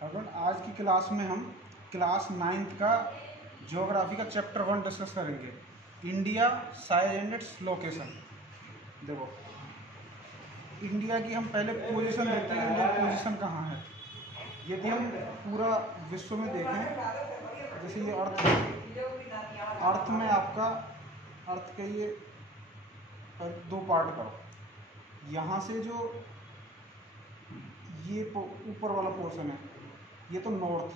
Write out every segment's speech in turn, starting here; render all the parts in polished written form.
अर्जुन, आज की क्लास में हम क्लास 9th का ज्योग्राफी का चैप्टर 1 डिस्कस करेंगे, India size and its location. देखो, इंडिया की हम पहले पोजीशन देखते हैं, इंडिया की पोजीशन कहाँ है। यदि हम पूरा विश्व में देखें, जैसे ये अर्थ है, अर्थ में आपका अर्थ के ये दो पार्ट करो। यहाँ से जो ये ऊपर वाला पोर्शन है, ये तो नॉर्थ।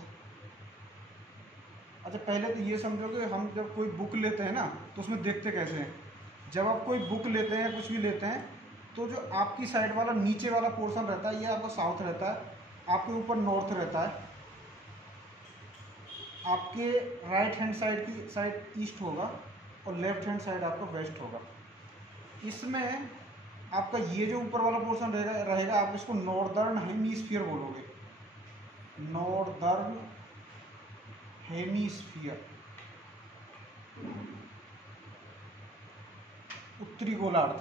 अच्छा, पहले तो ये समझो कि हम जब कोई बुक लेते हैं ना, तो उसमें देखते कैसे हैं। जब आप कोई बुक लेते हैं, कुछ भी लेते हैं, तो जो आपकी साइड वाला नीचे वाला पोर्शन रहता है, ये आपका साउथ रहता है, आपके ऊपर नॉर्थ रहता है, आपके राइट हैंड साइड की साइड ईस्ट होगा और लेफ्ट हैंड साइड आपका वेस्ट होगा। इसमें आपका ये जो ऊपर वाला पोर्शन रहेगा आप इसको नॉर्दर्न हेमीस्फीयर बोलोगे, नॉर्दर्न हेमीस्फीयर, उत्तरी गोलार्ध।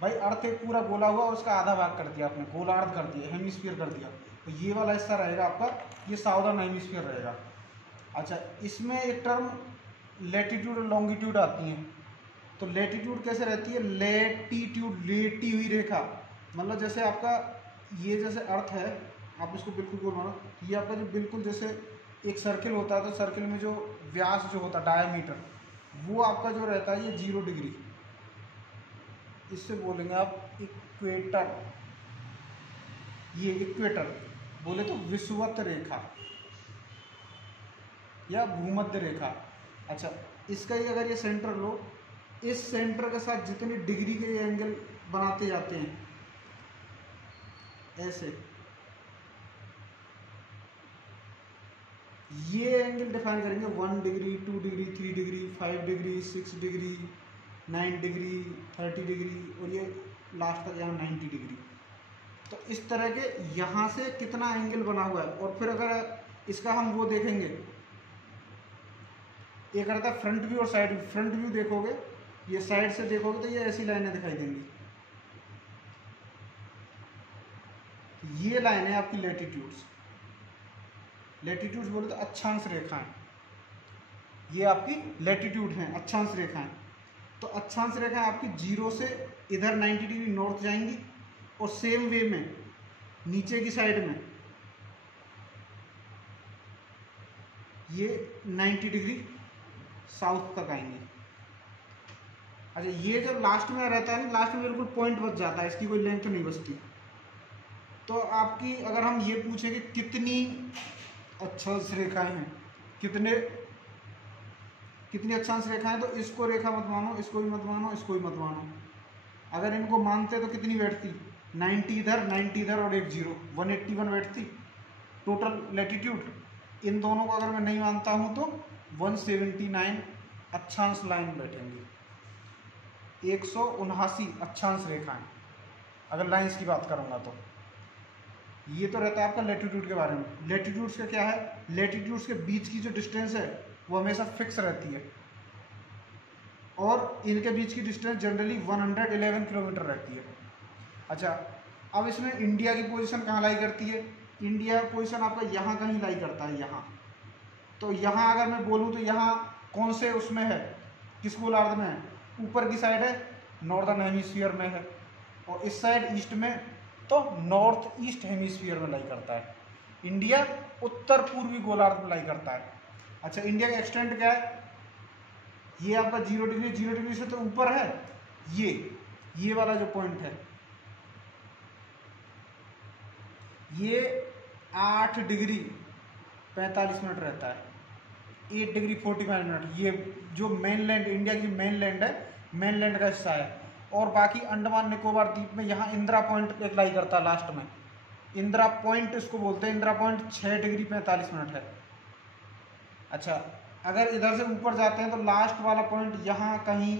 भाई, अर्थ एक पूरा गोला हुआ और उसका आधा भाग कर दिया आपने, गोलार्ध कर दिया, हेमीस्फीयर कर दिया, तो ये वाला हिस्सा रहेगा आपका, ये साउदर्न हेमीस्फीयर रहेगा। अच्छा, इसमें एक टर्म लेटीट्यूड और लॉन्गिट्यूड आती है। तो लेटीट्यूड कैसे रहती है? लेटीट्यूड, लेटी हुई रेखा, मतलब जैसे आपका ये जैसे अर्थ है, आप इसको बिल्कुल गोल मानो, ये आपका जो बिल्कुल जैसे एक सर्किल होता है, तो सर्किल में जो व्यास जो होता है, डायामीटर, वो आपका जो रहता है ये 0 डिग्री, इससे बोलेंगे आप इक्वेटर। ये इक्वेटर बोले तो विषुवत रेखा या भूमध्य रेखा। अच्छा, इसका ही अगर ये सेंटर लो, इस सेंटर के साथ जितने डिग्री के एंगल बनाते जाते हैं, ऐसे ये एंगल डिफाइन करेंगे 1 degree, 2 degree, 3 degree, 5 degree, 6 degree, 9 degree, 30 degree, और ये लास्ट तक यहाँ 90 डिग्री। तो इस तरह के यहाँ से कितना एंगल बना हुआ है। और फिर अगर इसका हम वो देखेंगे, एक रहता है फ्रंट व्यू और साइड व्यू। फ्रंट व्यू देखोगे, ये साइड से देखोगे तो ये ऐसी लाइनें दिखाई देंगी, ये लाइन है आपकी लेटीट्यूड्स। लेटीट्यूड्स बोले तो अक्षांश रेखाएं, ये आपकी लेटीट्यूड हैं, अक्षांश रेखाएं। तो अक्षांश रेखाएं आपकी 0 से इधर 90 डिग्री नॉर्थ जाएंगी, और सेम वे में नीचे की साइड में ये 90 डिग्री साउथ तक आएंगी। अच्छा, ये जो लास्ट में रहता है ना, लास्ट में बिल्कुल पॉइंट बच जाता है, इसकी कोई लेंथ नहीं बचती। तो आपकी अगर हम ये पूछें कि कितनी अक्षांश रेखाएं हैं, कितनी अक्षांश रेखाएं, तो इसको रेखा मत मानो, इसको भी मत मानो, इसको भी मत मानो। अगर इनको मानते तो कितनी बैठती? 90 इधर, 90 इधर और एक 0, 181 बैठती टोटल लेटीट्यूड। इन दोनों को अगर मैं नहीं मानता हूं तो 179 अक्षांश लाइन बैठेंगी, 179 अक्षांश रेखाएं अगर लाइंस की बात करूंगा तो। ये तो रहता है आपका लेटीट्यूड के बारे में। लेटीट्यूड्स का क्या है? लेटीट्यूड्स के बीच की जो डिस्टेंस है वो हमेशा फिक्स रहती है, और इनके बीच की डिस्टेंस जनरली 111 किलोमीटर रहती है। अच्छा, अब इसमें इंडिया की पोजीशन कहाँ लाई करती है? इंडिया पोजीशन आपका यहाँ कहीं लाई करता है, यहाँ। तो यहाँ अगर मैं बोलूँ तो यहाँ कौन से उसमें है, किस गोलार्ध में है? ऊपर की साइड है, नॉर्दर्न हेमीस्फीयर में है, और इस साइड ईस्ट में तो नॉर्थ ईस्ट हेमीस्फीयर में लाई करता है। इंडिया उत्तर पूर्वी गोलार्ध में लाई करता है। अच्छा, इंडिया का एक्सटेंट क्या है? ये आपका 0 डिग्री, 0 डिग्री से तो ऊपर है, ये वाला जो पॉइंट है, ये 8 डिग्री 45 मिनट रहता है, 8 डिग्री 45 मिनट। ये जो मेनलैंड, इंडिया की मेनलैंड है, मेनलैंड का हिस्सा है। और बाकी अंडमान निकोबार द्वीप में यहाँ इंदिरा पॉइंट एक लाई करता है लास्ट में, इंदिरा पॉइंट इसको बोलते हैं। इंदिरा पॉइंट 6 डिग्री 45 मिनट है। अच्छा, अगर इधर से ऊपर जाते हैं तो लास्ट वाला पॉइंट यहाँ कहीं,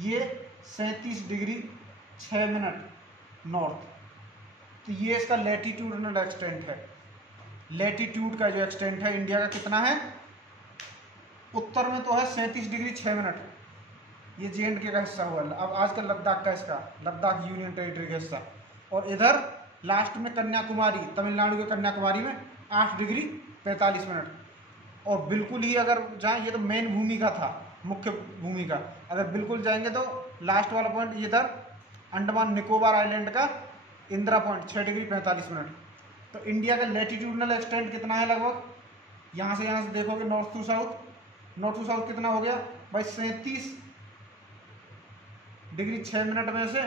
ये 37 डिग्री 6 मिनट नॉर्थ। तो ये इसका लेटीट्यूडनल एक्सटेंट है। लेटीट्यूड का जो एक्सटेंट है इंडिया का कितना है? उत्तर में तो है 37 डिग्री 6 मिनट, ये J&K का हिस्सा हुआ। अब आजकल लद्दाख का, इसका लद्दाख यूनियन टेरिटरी का हिस्सा। और इधर लास्ट में कन्याकुमारी, तमिलनाडु के कन्याकुमारी में 8 डिग्री 45 मिनट। और बिल्कुल ही अगर जाएँ, ये तो मेन भूमिका था, मुख्य भूमिका, अगर बिल्कुल जाएंगे तो लास्ट वाला पॉइंट इधर अंडमान निकोबार आइलैंड का इंदिरा पॉइंट 6 डिग्री 45 मिनट। तो इंडिया का लैटिट्यूडनल एक्सटेंट कितना है लगभग, यहाँ से देखोगे नॉर्थ टू साउथ कितना हो गया भाई 37 डिग्री 6 मिनट में से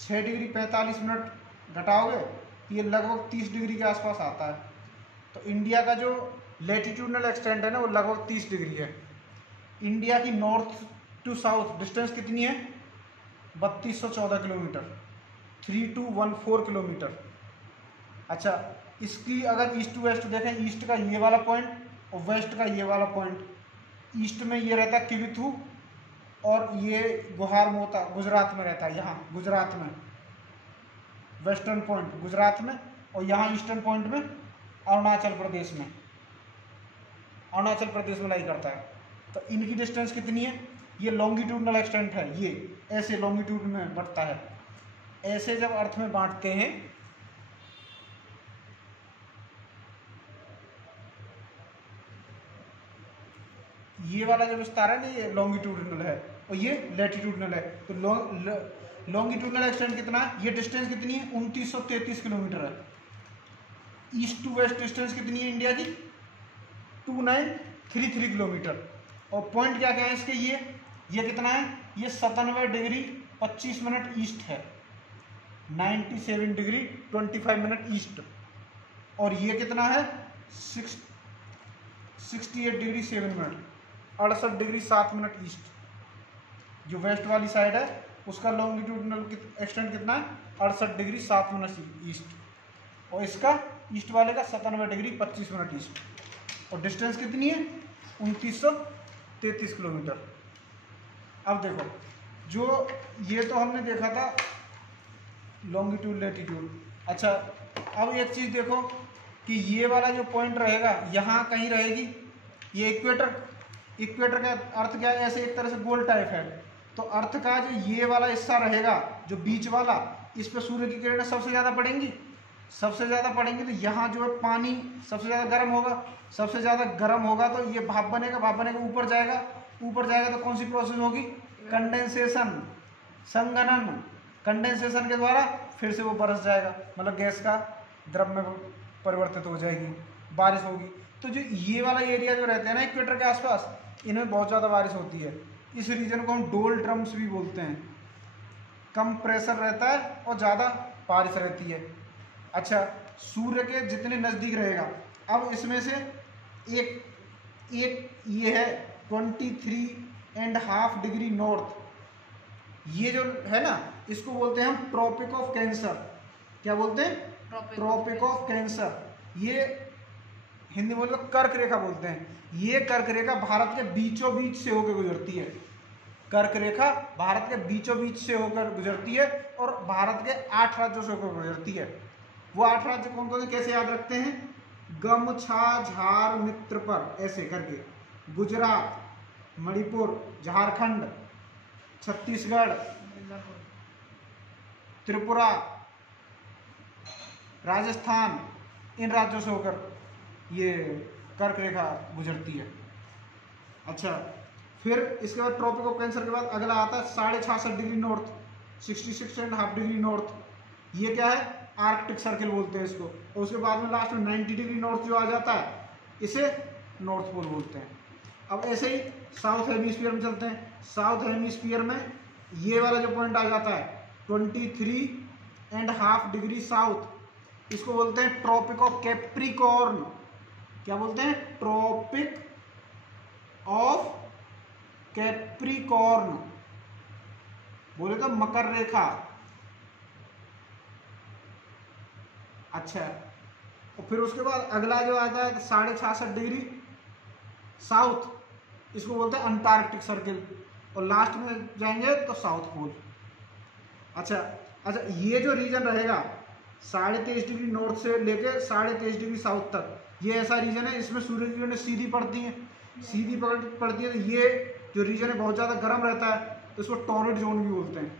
6 डिग्री 45 मिनट घटाओगे तो ये लगभग 30 डिग्री के आसपास आता है। तो इंडिया का जो लैटिट्यूडनल एक्सटेंट है ना वो लगभग 30 डिग्री है। इंडिया की नॉर्थ टू साउथ डिस्टेंस कितनी है, 3214 किलोमीटर, 3214 किलोमीटर। अच्छा, इसकी अगर ईस्ट टू वेस्ट देखें, ईस्ट का ये वाला पॉइंट और वेस्ट का ये वाला पॉइंट, ईस्ट में ये रहता है किबिथू और ये गुहार मोता गुजरात में रहता है, यहाँ गुजरात में वेस्टर्न पॉइंट गुजरात में, और यहाँ ईस्टर्न पॉइंट में अरुणाचल प्रदेश में लाई करता है। तो इनकी डिस्टेंस कितनी है, ये लॉन्गिट्यूडनल एक्सटेंट है, ये ऐसे लॉन्गिट्यूड में बढ़ता है। ऐसे जब अर्थ में बांटते हैं ये वाला जो विस्तार है ना ये लॉन्गिट्यूडनल है और ये लैटिट्यूडनल है। तो लॉन्गिट्यूडनल एक्सटेंट कितना है, ये डिस्टेंस कितनी है 2933 किलोमीटर है। ईस्ट टू वेस्ट डिस्टेंस कितनी है इंडिया की 2933 किलोमीटर। और पॉइंट क्या क्या है इसके, ये कितना है, ये 97 डिग्री 25 मिनट ईस्ट है, 97 डिग्री 25 मिनट ईस्ट। और ये कितना है 68 degree 7 minute, 68 degree 7 minute east. जो वेस्ट वाली साइड है उसका लॉन्गिट्यूडनल एक्सटेंट कितना है 68 डिग्री 7 मिनट ईस्ट, और इसका ईस्ट वाले का 97 डिग्री 25 मिनट ईस्ट। और डिस्टेंस कितनी है 2933 किलोमीटर। अब देखो, जो ये तो हमने देखा था लॉन्गिट्यूड लैटिट्यूड। अच्छा, अब एक चीज़ देखो कि ये वाला जो पॉइंट रहेगा यहाँ कहीं रहेगी, ये इक्वेटर का अर्थ क्या है, ऐसे एक तरह से गोल टाइप है। तो अर्थ का जो ये वाला हिस्सा रहेगा जो बीच वाला, इस पर सूर्य की किरणें सबसे ज़्यादा पड़ेंगी तो यहाँ जो है पानी सबसे ज़्यादा गर्म होगा, तो ये भाप बनेगा ऊपर जाएगा तो कौन सी प्रोसेस होगी, कंडेंसेशन, संघनन। कंडेंसेशन के द्वारा फिर से वो बरस जाएगा, मतलब गैस का द्रव में परिवर्तित हो जाएगी, बारिश होगी। तो जो ये वाला एरिया जो रहते हैं ना इक्वेटर के आसपास, इनमें बहुत ज़्यादा बारिश होती है। इस रीजन को हम डोल ड्रम्स भी बोलते हैं। कम प्रेशर रहता है और ज़्यादा बारिश रहती है। अच्छा, सूर्य के जितने नज़दीक रहेगा, अब इसमें से एक ये है 23.5 डिग्री नॉर्थ, ये जो है ना इसको बोलते हैं हम ट्रॉपिक ऑफ कैंसर। क्या बोलते हैं, ट्रॉपिक ऑफ कैंसर। ये हिंदी में मतलब कर्क रेखा बोलते हैं। ये कर्क रेखा भारत के बीचों बीच से होकर गुजरती है। कर्क रेखा भारत के बीचों बीच से होकर गुजरती है और भारत के 8 राज्यों से होकर गुजरती है। वो 8 राज्य कौन कौन से कैसे याद रखते हैं, गम छा झार मित्र पर ऐसे करके, गुजरात, मणिपुर, झारखंड, छत्तीसगढ़, त्रिपुरा, राजस्थान, इन राज्यों से होकर ये कर्क रेखा गुजरती है। अच्छा, फिर इसके बाद ट्रॉपिक ऑफ कैंसर के बाद अगला आता है 66.5 डिग्री नॉर्थ, 66.5 डिग्री नॉर्थ। ये क्या है, आर्कटिक सर्किल बोलते हैं इसको। और उसके बाद में लास्ट में 90 डिग्री नॉर्थ जो आ जाता है, इसे नॉर्थ पोल बोलते हैं। अब ऐसे ही साउथ हेमिस्फीयर में चलते हैं। साउथ हेमिस्फीयर में ये वाला जो पॉइंट आ जाता है 23.5 डिग्री साउथ, इसको बोलते हैं ट्रॉपिक ऑफ कैप्रिकॉर्न। क्या बोलते हैं, ट्रॉपिक ऑफ कैप्रिकॉर्न, बोले तो मकर रेखा। अच्छा, और फिर उसके बाद अगला जो आता है 66.5 डिग्री साउथ, इसको बोलते हैं अंटार्कटिक सर्किल। और लास्ट में जाएंगे तो साउथ पोल। अच्छा, ये जो रीजन रहेगा 23.5 डिग्री नॉर्थ से लेके 23.5 डिग्री साउथ तक, ये ऐसा रीजन है इसमें सूर्य की किरणें सीधी पड़ती हैं। तो ये जो रीजन है बहुत ज़्यादा गर्म रहता है, तो इसको टॉरिड जोन भी बोलते हैं।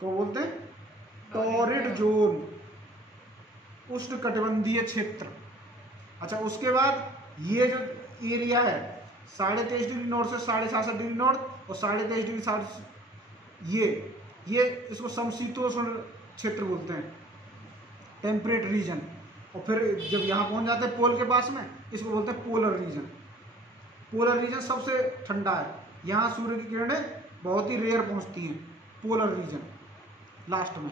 तो बोलते हैं टॉरिड जोन। उष्णकटिबंधीय क्षेत्र। अच्छा, उसके बाद ये जो एरिया है 23.5 डिग्री नॉर्थ से 67.5 डिग्री नॉर्थ और 23.5 डिग्री साउथ, ये इसको समशीतोष्ण क्षेत्र बोलते हैं, टेम्परेट रीजन। और फिर जब यहाँ पहुँच जाते हैं पोल के पास में, इसको बोलते हैं पोलर रीजन। पोलर रीजन सबसे ठंडा है, यहाँ सूर्य की किरणें बहुत ही रेयर पहुँचती हैं, पोलर रीजन लास्ट में।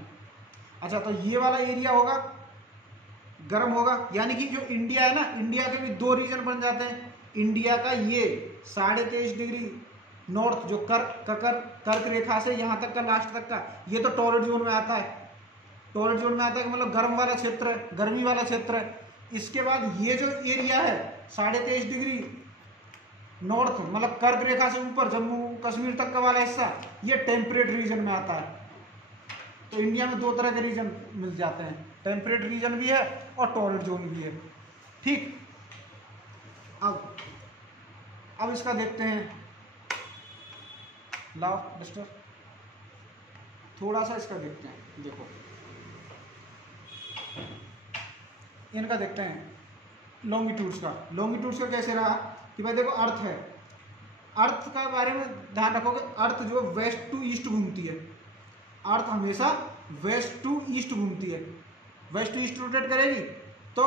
अच्छा, तो ये वाला एरिया होगा गर्म होगा, यानी कि जो इंडिया है ना, इंडिया के भी दो रीजन बन जाते हैं। इंडिया का ये 23.5 डिग्री नॉर्थ जो कर्क रेखा से यहाँ तक का लास्ट तक का, ये तो टॉररेट जोन में आता है। टॉररेट जोन में आता है, मतलब गर्म वाला क्षेत्र है, गर्मी वाला क्षेत्र है। इसके बाद ये जो एरिया है 23.5 डिग्री नॉर्थ, मतलब कर्क रेखा से ऊपर जम्मू कश्मीर तक का वाला हिस्सा, ये टेम्परेट रीजन में आता है। तो इंडिया में दो तरह के रीजन मिल जाते हैं, टेम्परेट रीजन भी है और टॉररेट जोन भी है। ठीक, अब इसका देखते हैं लॉ ऑफ डिस्टेंस, थोड़ा सा इसका देखते हैं। देखो इनका देखते हैं लॉन्गिट्यूड्स का। लॉन्गिट्यूड्स का कैसे रहा कि भाई देखो अर्थ है, अर्थ का बारे में ध्यान रखोगे, अर्थ जो वेस्ट टू ईस्ट घूमती है, अर्थ हमेशा वेस्ट टू ईस्ट घूमती है। वेस्ट टू ईस्ट रोटेट करेगी तो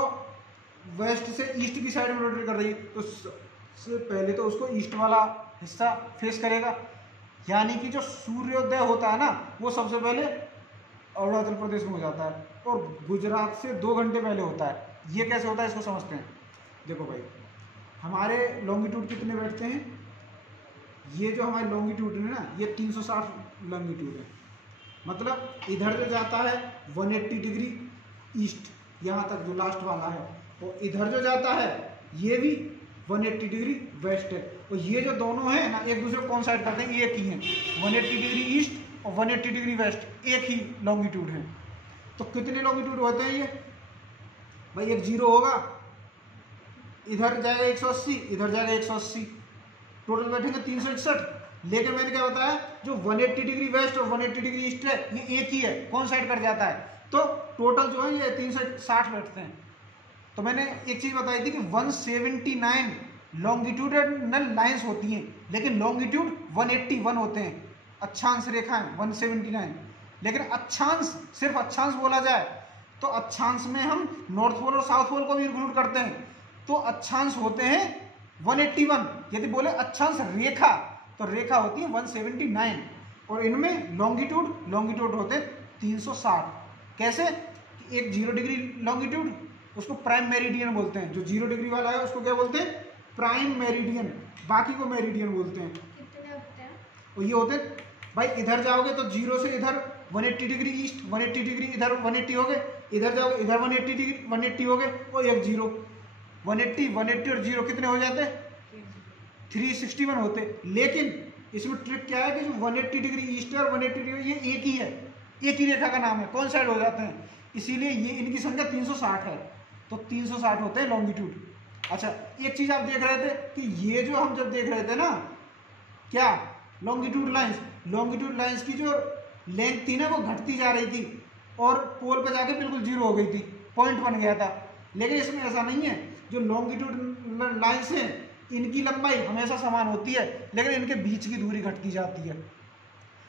वेस्ट से ईस्ट की साइड में रोटेट कर रही है, तो उससे पहले तो उसको ईस्ट वाला हिस्सा फेस करेगा। यानी कि जो सूर्योदय होता है ना, वो सबसे पहले अरुणाचल प्रदेश में हो जाता है और गुजरात से 2 घंटे पहले होता है। ये कैसे होता है इसको समझते हैं। देखो भाई, हमारे लॉन्गिट्यूड कितने बैठते हैं, ये जो हमारे लॉन्गिट्यूड है ना, ये 360 लॉन्गिट्यूड है। मतलब इधर जो जाता है 180 डिग्री ईस्ट, यहाँ तक जो लास्ट वाला है, और इधर जो जाता है ये भी 180 डिग्री वेस्ट है। और ये जो दोनों हैं ना, एक दूसरे को कॉन्साइड करते हैं, एक ही हैं, 180 डिग्री ईस्ट और 180 डिग्री वेस्ट, एक ही लॉन्गिट्यूड है। तो कितने लॉन्गिट्यूड होते हैं ये भाई, एक जीरो होगा, इधर जाएगा 180, इधर जाएगा 180, टोटल बैठेंगे 361। लेकिन मैंने क्या बताया, जो 180 डिग्री वेस्ट और 180 डिग्री ईस्ट है, ये एक ही है, कौन साइड कर जाता है, तो टोटल जो है ये 360 बैठते हैं। तो मैंने एक चीज बताई थी कि 179 लॉन्गिट्यूडनल लाइंस होती हैं, लेकिन लॉन्गिट्यूड 181 होते हैं, अक्षांश रेखाएं 179। लेकिन अक्षांश, सिर्फ अक्षांश बोला जाए तो अक्षांश में हम नॉर्थ पोल और साउथ पोल को भी इंक्लूड करते हैं, तो अक्षांश होते हैं 181। यदि बोले अक्षांश रेखा, तो रेखा होती है 179, और इनमें लॉन्गिट्यूड होते हैं 360। कैसे, एक 0 डिग्री लॉन्गिट्यूड, उसको प्राइम मेरिडियन बोलते हैं, जो 0 डिग्री वाला है उसको क्या बोलते हैं, प्राइम मेरिडियन, बाकी को मेरिडियन बोलते हैं। कितने होते हैं? और ये होते हैं भाई, इधर जाओगे तो 0 से इधर 180 डिग्री ईस्ट, 180 डिग्री इधर 180 हो गए, इधर जाओगे इधर 180 डिग्री 180 हो गए, और एक 0, 180 और 0 कितने हो जाते हैं, 361 होते। लेकिन इसमें ट्रिक क्या है कि जो 180 डिग्री ईस्ट और 180 डिग्री, ये एक ही है, एक ही रेखा का नाम है, कौन साइड हो जाते हैं, इसीलिए ये इनकी संख्या 360 है। तो 360 होते हैं लॉन्गिट्यूड। अच्छा, एक चीज आप देख रहे थे कि ये जो हम जब देख रहे थे ना, क्या लॉन्गिट्यूड लाइंस की जो लेंथ थी ना, वो घटती जा रही थी और पोल पे जाके बिल्कुल 0 हो गई थी, पॉइंट बन गया था। लेकिन इसमें ऐसा नहीं है, जो लॉन्गिट्यूड लाइंस हैं इनकी लंबाई हमेशा समान होती है, लेकिन इनके बीच की दूरी घटती जाती है।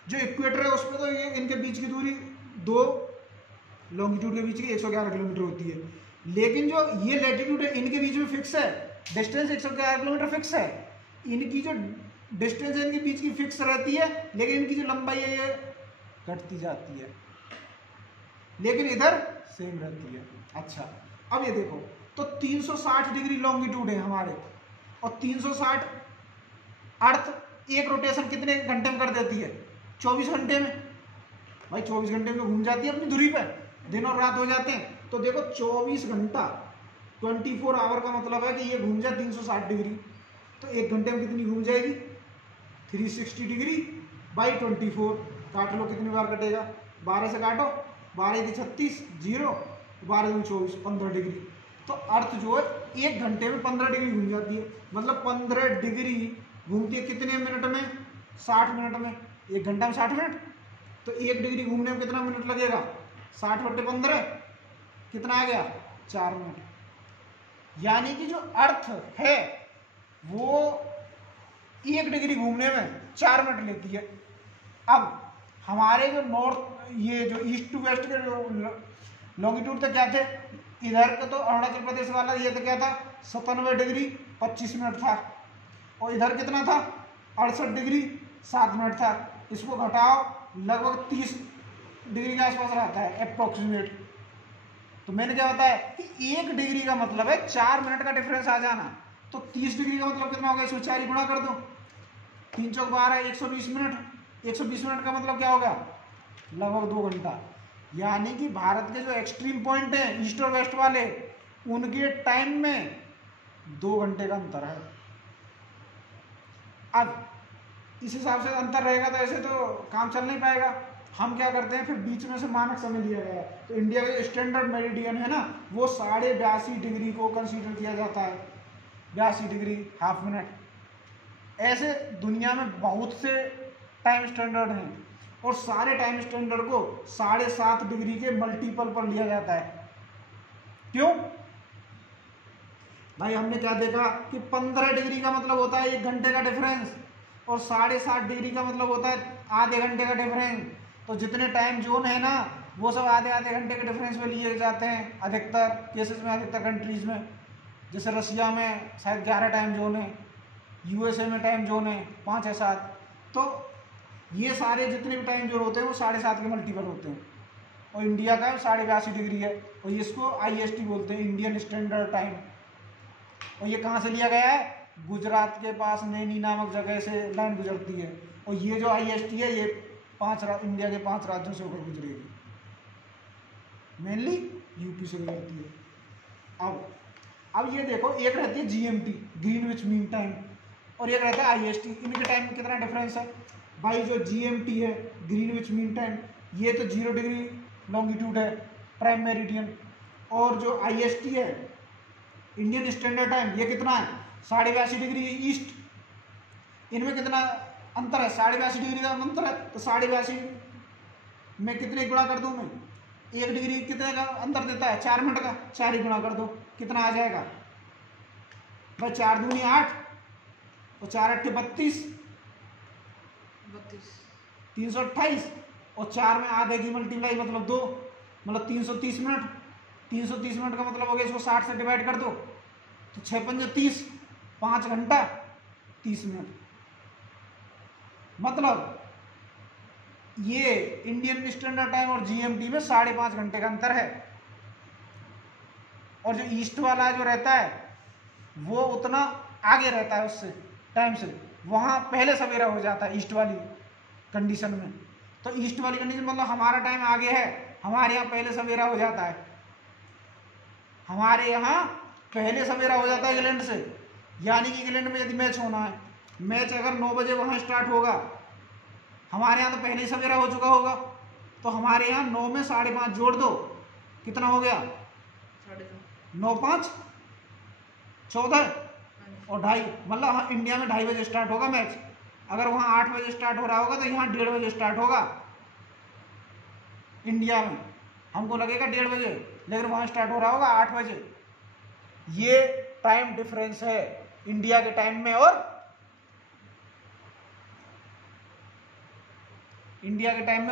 जो इक्वेटर है उसमें तो ये इनके बीच की दूरी 2 लॉन्गिट्यूड के बीच की 111 किलोमीटर होती है, लेकिन जो ये लैटिट्यूड है इनके बीच में फिक्स है, डिस्टेंस 111 किलोमीटर फिक्स है। इनकी जो डिस्टेंस है इनके बीच की फिक्स रहती है, लेकिन इनकी जो लंबाई है ये घटती जाती है, लेकिन इधर सेम रहती है। अच्छा, अब ये देखो, तो 360 डिग्री लॉन्गिट्यूड है हमारे, और 360 अर्थ एक रोटेशन कितने घंटे में कर देती है, 24 घंटे में। भाई 24 घंटे में घूम जाती है अपनी धुरी पर, दिन और रात हो जाते हैं। तो देखो 24 घंटा 24 आवर का मतलब है कि ये घूम जाए 360 डिग्री, तो 1 घंटे में कितनी घूम जाएगी, 360 डिग्री बाई 24। काट लो, कितनी बार कटेगा, 12 से काटो, 12 की 36, 0, 12 की 24, 15 डिग्री। तो अर्थ जो है 1 घंटे में 15 डिग्री घूम जाती है, मतलब 15 डिग्री घूमती है कितने मिनट में, 60 मिनट में। 1 घंटा में 60 मिनट, तो 1 डिग्री घूमने में कितना मिनट लगेगा, 60 बटे 15, कितना आ गया 4 मिनट। यानी कि जो अर्थ है वो 1 डिग्री घूमने में 4 मिनट लेती है। अब हमारे जो नॉर्थ, ये जो ईस्ट टू वेस्ट के जो लॉन्गिट्यूड थे क्या थे, इधर का तो अरुणाचल प्रदेश वाला ये तो क्या था 97 डिग्री 25 मिनट था, और इधर कितना था 68 डिग्री 7 मिनट था। इसको घटाओ, लगभग 30 डिग्री के आसपास रहता है अप्रोक्सीमेट। तो मैंने क्या बताया कि 1 डिग्री का मतलब है 4 मिनट का डिफरेंस आ जाना। तो 30 डिग्री का मतलब कितना होगा, इसको 4 गुणा कर दो, 3 चौक 12 120 मिनट। 120 मिनट का मतलब क्या होगा, लगभग 2 घंटा। यानी कि भारत के जो एक्सट्रीम पॉइंट है ईस्ट और वेस्ट वाले, उनके टाइम में 2 घंटे का अंतर है। अब इस हिसाब से अंतर रहेगा तो ऐसे तो काम चल नहीं पाएगा। हम क्या करते हैं, फिर बीच में से मानक समय दिया गया है, तो इंडिया का जो स्टैंडर्ड मेरिडियन है ना, वो 82.5 डिग्री को कंसीडर किया जाता है। 82 डिग्री हाफ मिनट। ऐसे दुनिया में बहुत से टाइम स्टैंडर्ड हैं, और सारे टाइम स्टैंडर्ड को 7.5 डिग्री के मल्टीपल पर लिया जाता है। क्यों भाई, हमने क्या देखा कि 15 डिग्री का मतलब होता है 1 घंटे का डिफरेंस, और 7.5 डिग्री का मतलब होता है आधे घंटे का डिफरेंस। तो जितने टाइम जोन है ना, वो सब आधे आधे घंटे के डिफरेंस में लिए जाते हैं अधिकतर केसेस में, अधिकतर कंट्रीज में। जैसे रसिया में शायद 11 टाइम जोन है, यूएसए में टाइम जोन है 5 या 7। तो ये सारे जितने भी टाइम जोन होते हैं वो 7.5 के मल्टीपल होते हैं, और इंडिया का 82.5 डिग्री है, और इसको IST बोलते हैं, इंडियन स्टैंडर्ड टाइम। और ये कहाँ से लिया गया है, गुजरात के पास नैनी नामक जगह से लाइन गुजरती है, और ये जो IST है ये इंडिया के 5 राज्यों से होकर गुजरेगी, मेनली यूपी से गुजरती है। अब ये देखो, एक रहती है GMT ग्रीनविच मीन टाइम, और एक रहता है IST। इनके टाइम में कितना डिफरेंस है भाई। जो GMT है ग्रीनविच मीन टाइम, ये तो 0 डिग्री लॉन्गिट्यूड है प्राइम मेरिडियन, और जो IST है इंडियन स्टैंडर्ड टाइम, ये कितना है 82.5 डिग्री ईस्ट। इनमें कितना अंतर है, 82.5 डिग्री का अंतर है। तो 82.5 में कितने गुणा कर दूं मैं, 1 डिग्री कितने का अंतर देता है 4 मिनट का, 4 ही गुणा कर दो, कितना आ जाएगा भाई, 4 दूनी 8, और 4 8 32, 328, और 4 में आधे की मल्टीप्लाई मतलब 2, मतलब 330 मिनट। 330 मिनट का मतलब हो गया, इसको 60 से डिवाइड कर दो तो 6 5 30, 5 घंटा 30 मिनट। मतलब ये इंडियन स्टैंडर्ड टाइम और GMT में 5.5 घंटे का अंतर है। और जो ईस्ट वाला जो रहता है वो उतना आगे रहता है उससे टाइम से, वहां पहले सवेरा हो जाता है ईस्ट वाली कंडीशन में। तो ईस्ट वाली कंडीशन मतलब हमारा टाइम आगे है, हमारे यहाँ पहले सवेरा हो जाता है, हमारे यहाँ पहले सवेरा हो जाता है इंग्लैंड से। यानी कि इंग्लैंड में यदि मैच होना है, मैच अगर 9 बजे वहाँ स्टार्ट होगा, हमारे यहाँ तो पहले ही सवेरा हो चुका होगा, तो हमारे यहाँ 9 में 5.5 जोड़ दो, कितना हो गया 9 5 14 और 2.5, मतलब हाँ, इंडिया में 2.5 बजे स्टार्ट होगा मैच। अगर वहाँ 8 बजे स्टार्ट हो रहा होगा तो यहाँ 1:30 बजे स्टार्ट होगा इंडिया में। हमको लगेगा 1:30 बजे, लेकिन वहाँ स्टार्ट हो रहा होगा 8 बजे। ये टाइम डिफरेंस है इंडिया के टाइम में और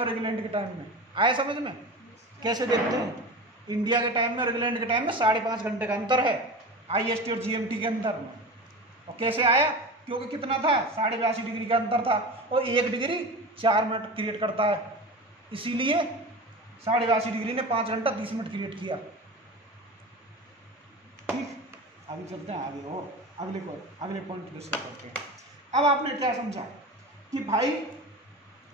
इंग्लैंड के टाइम में। आया समझ में? कैसे देखते हैं, इंडिया के टाइम में और इंग्लैंड के टाइम में 5.5 घंटे का अंतर है IST और GMT के अंदर में। और कैसे आया, क्योंकि कितना था 82.5 डिग्री का अंतर था, और 1 डिग्री 4 मिनट क्रिएट करता है, इसीलिए 82.5 डिग्री ने 5 घंटा 30 मिनट क्रिएट किया। ठीक, अभी चलते हैं आगे और अगले पॉइंट डिस्कस करते हैं। अब आपने क्या समझा कि भाई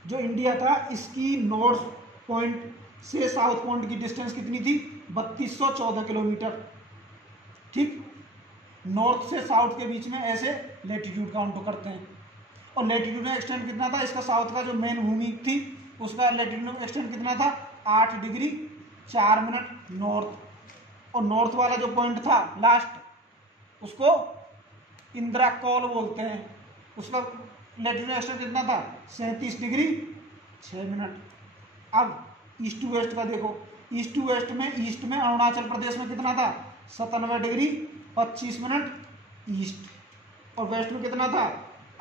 जो इंडिया था इसकी नॉर्थ पॉइंट से साउथ पॉइंट की डिस्टेंस कितनी थी, 3214 किलोमीटर। ठीक, नॉर्थ से साउथ के बीच में ऐसे लैटिट्यूड काउंट करते हैं, और लैटिट्यूड में एक्सटेंड कितना था इसका, साउथ का जो मेन भूमि थी उसका लैटिट्यूड में एक्सटेंड कितना था 8 डिग्री 4 मिनट नॉर्थ। और नॉर्थ वाला जो पॉइंट था लास्ट, उसको इंदिरा कॉल बोलते हैं, उसका लैटिट्यूड एक्सटेंड कितना था 37 डिग्री 6 मिनट। अब ईस्ट टू वेस्ट का देखो, ईस्ट टू वेस्ट में, ईस्ट में अरुणाचल प्रदेश में कितना था 97 डिग्री 25 मिनट ईस्ट, और वेस्ट में कितना था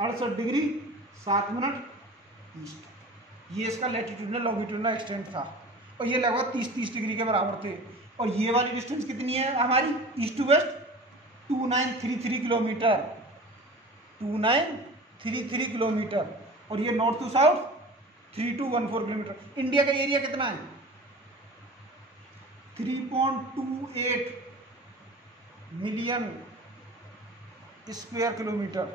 68 डिग्री 7 मिनट ईस्ट। ये इसका लैटिट्यूडनल लॉन्गिट्यूडनल एक्सटेंट था, और ये लगभग 30-30 डिग्री के बराबर थे। और ये वाली डिस्टेंस कितनी है हमारी east to west 2933 kilometre, 2933 kilometre, और ये north to south 3214 kilometre. India का एरिया कितना है 3.28 मिलियन स्क्वायर किलोमीटर,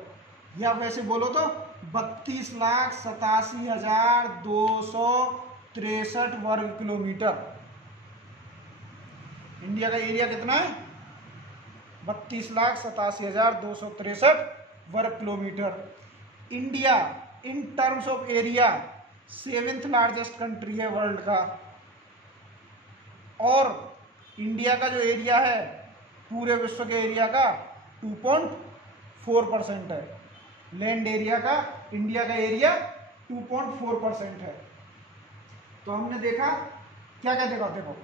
या वैसे बोलो तो 32,87,263 वर्ग किलोमीटर। इंडिया का एरिया कितना है 32,87,263 वर्ग kilometre. India in terms of area 7th largest country है वर्ल्ड का, और इंडिया का जो एरिया है पूरे विश्व के एरिया का 2.4% है। लैंड एरिया का इंडिया का एरिया 2.4% है। तो हमने देखा क्या क्या देखा, देखो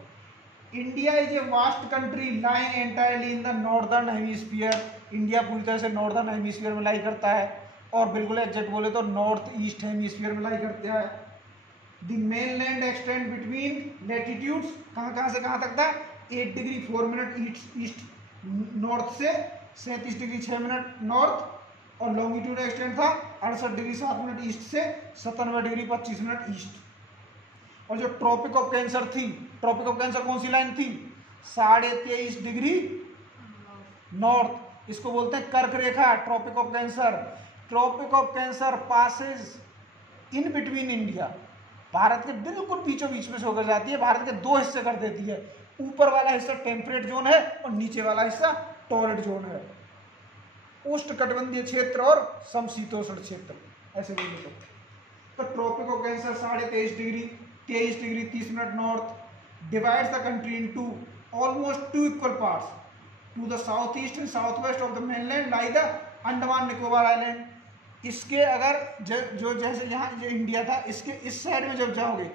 India is a vast country lying entirely in the northern hemisphere. India पूरी तरह से नॉर्दर्न हेमिस्फीयर में लाई करता है, और बिल्कुल एग्जैक्ट बोले तो नॉर्थ ईस्ट हेमिस्फीयर में लाई करता है। The main land extend between latitudes कहाँ से कहाँ तक था 8 डिग्री 4 मिनट ईस्ट नॉर्थ से 37 डिग्री 6 मिनट नॉर्थ, और लॉन्गिट्यूड एक्सटेंड था 68 डिग्री 7 मिनट ईस्ट से 97 डिग्री 25 मिनट ईस्ट। और जो ट्रॉपिक ऑफ कैंसर थी, ट्रॉपिक ऑफ कैंसर कौन सी लाइन थी 23.5 डिग्री नॉर्थ, इसको बोलते हैं कर्क रेखा। Tropic of cancer, tropic of cancer passes in between India, Bharat के बिल्कुल बीचों बीच में से होकर जाती है, भारत के दो हिस्से कर देती है। ऊपर वाला हिस्सा टेम्परेट जोन है और नीचे वाला हिस्सा टॉररेट जोन है। उष्णकटिबंधीय क्षेत्र और समशीतोष्ण क्षेत्र, ऐसे बोले तो tropic of cancer 23.5 degree 23 degree 30 minute north divides the country into almost 2 equal parts. To the south east and south west of the mainland lie the Andaman Nicobar island. इसके अगर जो जैसे यहाँ जो इंडिया था, इसके इस साइड में जब जाओगे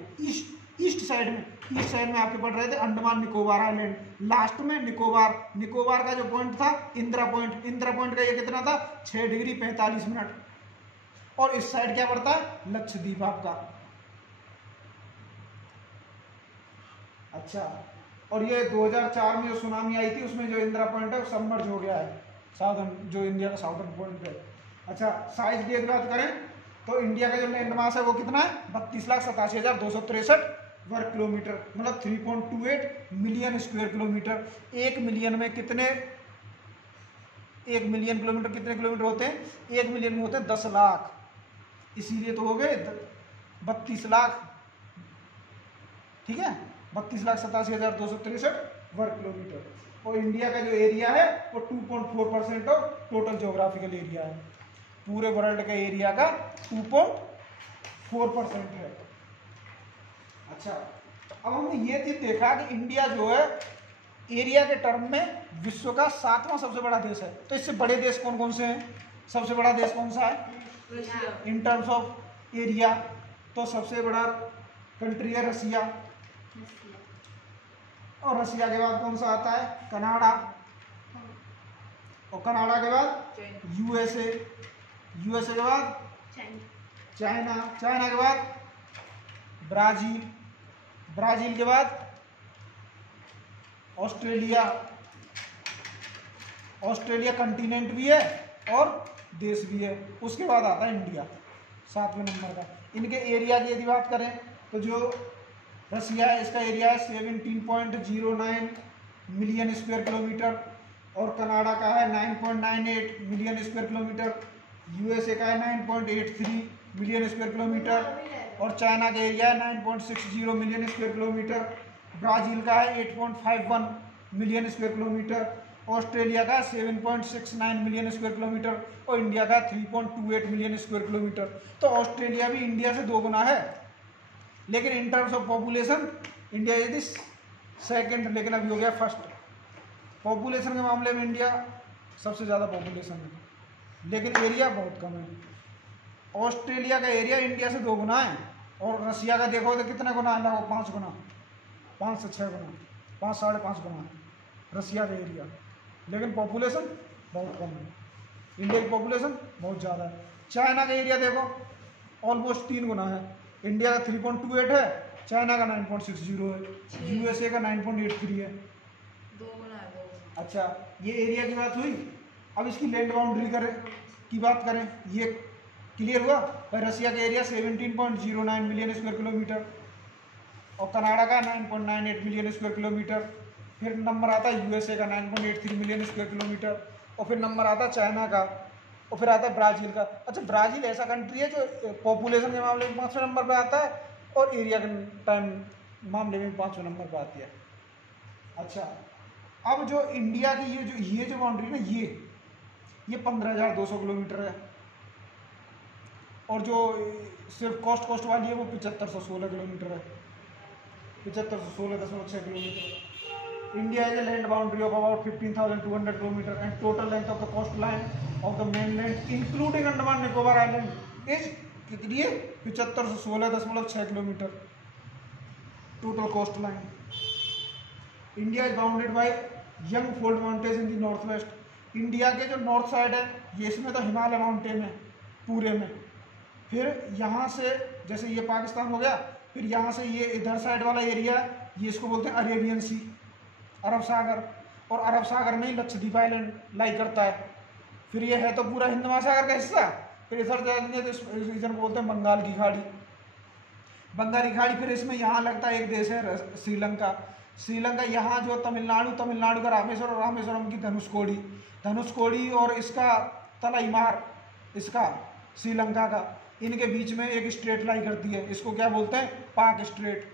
ईस्ट साइड में आपके पड़ रहे थे अंडमान निकोबार आइलैंड, लास्ट में निकोबार का जो पॉइंट था इंदिरा पॉइंट का ये कितना था 6 डिग्री 45 मिनट, और इस साइड क्या पड़ता है लक्षद्वीप आपका। अच्छा, और ये 2004 में जो सुनामी आई थी उसमें जो इंदिरा पॉइंट है वो सबमर्ज हो गया है, साउदर्न जो इंडिया का साउदर्न पॉइंट है। अच्छा, साइज की बात करें तो इंडिया का जो लैंड मास है वो कितना है 32,87,263 वर्ग किलोमीटर, मतलब 3.28 मिलियन स्क्वायर किलोमीटर। 1 मिलियन में कितने, 1 मिलियन किलोमीटर कितने किलोमीटर होते हैं 1 मिलियन में होते हैं 10 लाख, इसीलिए तो हो गए 32 लाख, ठीक है 32,87,263 वर्ग किलोमीटर। और इंडिया का जो एरिया है वो 2.4% ऑफ टोटल ज्योग्राफिकल एरिया है, पूरे वर्ल्ड के एरिया का 2.4% है। अच्छा, अब हमने ये चीज देखा कि इंडिया जो है एरिया के टर्म में विश्व का 7वां सबसे बड़ा देश है। तो इससे बड़े देश कौन कौन से हैं, सबसे बड़ा देश कौन सा है इन टर्म्स ऑफ एरिया? तो सबसे बड़ा कंट्री है रसिया, और रसिया के बाद कौन सा आता है कनाडा, और कनाडा के बाद यूएसए के बाद चाइना के बाद ब्राजील के बाद ऑस्ट्रेलिया कंटिनेंट भी है और देश भी है। उसके बाद आता है इंडिया 7वें नंबर का। इनके एरिया की यदि बात करें तो जो रसिया है इसका एरिया है 17.09 मिलियन स्क्वायर किलोमीटर, और कनाडा का है 9.98 मिलियन स्क्वायर किलोमीटर, यूएसए का है 9.83 मिलियन स्क्वायर किलोमीटर, और चाइना का एरिया है 9.60 मिलियन स्क्वायर किलोमीटर, ब्राज़ील का है 8.51 मिलियन स्क्वायर किलोमीटर, ऑस्ट्रेलिया का 7.69 मिलियन स्क्वायर किलोमीटर, और इंडिया का 3.28 मिलियन स्क्वायर किलोमीटर। तो ऑस्ट्रेलिया भी इंडिया से 2 गुना है, लेकिन in terms of population India is second, लेकिन अभी हो गया फर्स्ट। पॉपुलेशन के मामले में इंडिया सबसे ज़्यादा पॉपुलेशन है, लेकिन एरिया बहुत कम है। ऑस्ट्रेलिया का एरिया इंडिया से 2 गुना है, और रसिया का देखो तो कितना गुना है, लगभग 5 गुना। 5 से 6 गुना, 5 साढ़े 5 गुना है रसिया का एरिया, लेकिन पॉपुलेशन बहुत कम है। इंडिया की पॉपुलेशन बहुत ज़्यादा है। चाइना का एरिया देखो ऑलमोस्ट 3 गुना है, इंडिया का 3.28 है, चाइना का 9.60 है, यूएसए का 9.83 है। 2 गुना है, 2 गुना। अच्छा, ये एरिया की बात हुई। अब इसकी लैंड बाउंड्री की बात करें, ये क्लियर हुआ भाई। रसिया का एरिया 17.09 मिलियन स्क्वायर किलोमीटर और कनाडा का 9.98 मिलियन स्क्वायर किलोमीटर। फिर नंबर आता है यूएसए का 9.83 मिलियन स्क्वायर किलोमीटर, और फिर नंबर आता है चाइना का, और फिर आता है ब्राज़ील का। अच्छा, ब्राज़ील ऐसा कंट्री है जो पॉपुलेशन के मामले में 5वें नंबर पर आता है और एरिया के टाइम मामले में 5वें नंबर पर आती है। अच्छा, अब जो इंडिया की ये जो बाउंड्री ना, ये 15,200 किलोमीटर है, और जो सिर्फ कोस्ट वाली है वो 7516 किलोमीटर है, 7516.6 kilometre. India is a land boundary of about 15,200 kilometer and total length of the coastline of the mainland including Andaman Nicobar Island is कितनी है? 7516.6 kilometre total cost line. India is bounded bye young fold mountains in the north waste. India के जो north side है ये, इसमें तो Himalaya mountain है पूरे में। फिर यहाँ से जैसे ये पाकिस्तान हो गया, फिर यहाँ से ये इधर साइड वाला एरिया, ये इसको बोलते हैं अरेबियन सी, अरब सागर, और अरब सागर में ही लक्षद्वीप आइलैंड लाई करता है। फिर ये है तो पूरा हिंद महासागर का हिस्सा। फिर इधर जाएंगे तो इस रीजन को बोलते हैं बंगाल की खाड़ी। बंगाल की खाड़ी, फिर इसमें यहाँ लगता है एक देश है श्रीलंका। श्रीलंका यहाँ जो तमिलनाडु का रामेश्वरम, और रामेश्वरम की धनुषकोडी और इसका तलाईमार, इसका श्रीलंका का, इनके बीच में एक स्ट्रेट लाई करती है। इसको क्या बोलते हैं? पाक स्ट्रेट।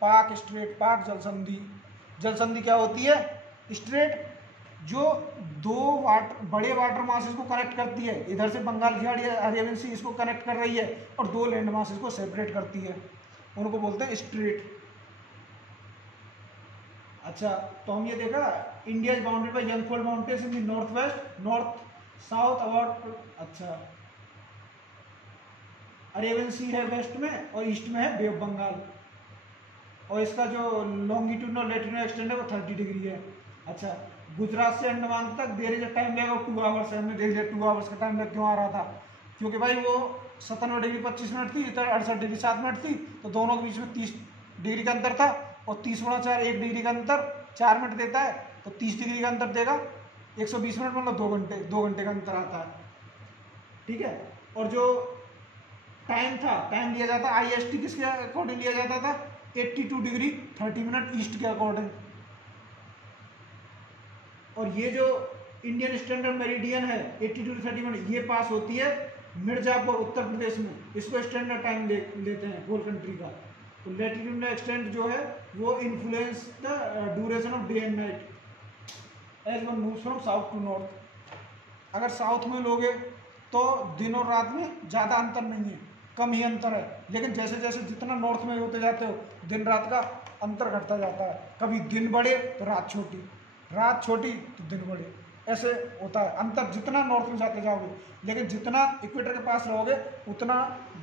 पाक जल संधि क्या होती है? स्ट्रेट जो दो बड़े वाटर मासेस को कनेक्ट करती है। इधर से बंगाल की खाड़ी, अरेबियन सी इसको कनेक्ट कर रही है, और दो लैंड मासेस को सेपरेट करती है, उनको बोलते हैं स्ट्रेट। अच्छा, तो हम ये देखा India is bounded by young fold mountains in the north west, north south about. अच्छा, अरेबियन सी है वेस्ट में, और ईस्ट में है बे ऑफ बंगाल, और इसका जो लॉन्गिट्यूडनल लैटिट्यूडनल एक्सटेंड है वो 30 डिग्री है। अच्छा, गुजरात से अंडमान तक देर इज टाइम लगेगा 2 आवर्स है। हमने देख लिया 2 आवर्स का टाइम लग क्यों आ रहा था, क्योंकि भाई वो 97 डिग्री 25 मिनट थी, इधर 68 डिग्री 7 मिनट थी, तो दोनों के बीच में 30 डिग्री का अंतर था, और 30 गुणा 4 1 डिग्री का अंतर 4 मिनट देता है, तो 30 डिग्री का अंतर देगा 120 मिनट, मतलब 2 घंटे का अंतर आता है। ठीक है, और जो टाइम लिया जाता IST किसके अकॉर्डिंग लिया जाता था? 82 डिग्री 30 मिनट ईस्ट के अकॉर्डिंग। और ये जो इंडियन स्टैंडर्ड मेरिडियन है 82 टू 30 मिनट, ये पास होती है मिर्जापुर उत्तर प्रदेश में। इसको स्टैंडर्ड टाइम लेते हैं होल कंट्री का। तो लैटिट्यूड एक्सटेंड जो है वो influence the duration of day and night as one moves from south to north. अगर साउथ में लोगे तो दिन और रात में ज़्यादा अंतर नहीं है, कम ही अंतर है, लेकिन जैसे जैसे जितना नॉर्थ में होते जाते हो दिन रात का अंतर घटता जाता है। कभी दिन बड़े तो रात छोटी तो दिन बड़े, ऐसे होता है अंतर जितना नॉर्थ में जाते जाओगे। लेकिन जितना इक्वेटर के पास रहोगे उतना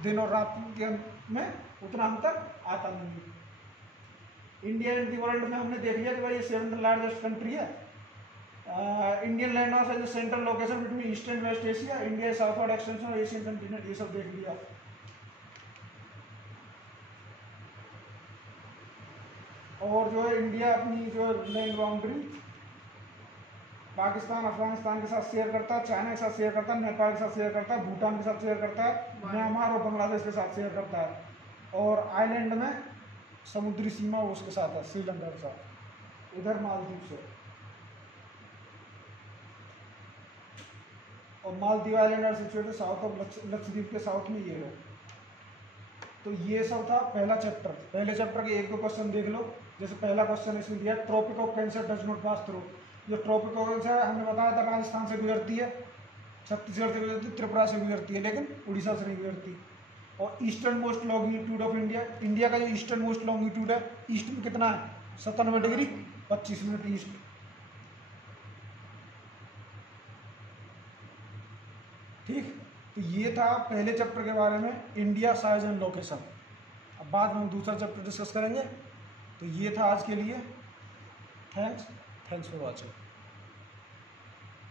दिन और रात के में उतना अंतर आता नहीं है। इंडिया इन दी वर्ल्ड में हमने देख लिया कि भाई ये 7th लार्जेस्ट कंट्री है। इंडियन लैंड मास है central location between east and west Asia, India southward extension of Asian continent, ये सब देख लिया। और जो है इंडिया अपनी जो लैंड बाउंड्री पाकिस्तान अफगानिस्तान के साथ शेयर करता है, चाइना के साथ शेयर करता है, नेपाल के साथ शेयर करता है, भूटान के साथ शेयर करता है, म्यांमार और बांग्लादेश के साथ शेयर करता है, और आइलैंड में समुद्री सीमा उसके साथ है श्रीलंका के साथ, उधर मालदीव से। और Maldives island are situated south of Lakshadweep के साउथ में ये है। तो ये सब था पहला चैप्टर। पहले चैप्टर के 1-2 क्वेश्चन देख लो। जैसे पहला क्वेश्चन इसमें दिया, tropic of cancer does not pass through. जो ट्रॉपिक ऑफ कैंसर हमने बताया था राजस्थान से गुजरती है, छत्तीसगढ़ से गुजरती है, त्रिपुरा से गुजरती है, लेकिन उड़ीसा से नहीं गुजरती। और eastern most longitude of India, India का जो ईस्टर्न मोस्ट लॉन्गिट्यूड है ईस्ट में कितना है? 97 डिग्री 25 मिनट ईस्ट। ठीक, तो ये था पहले चैप्टर के बारे में, इंडिया साइज एंड लोकेशन। अब बाद में हम दूसरा चैप्टर डिस्कस करेंगे। तो ये था आज के लिए। Thanks for watching.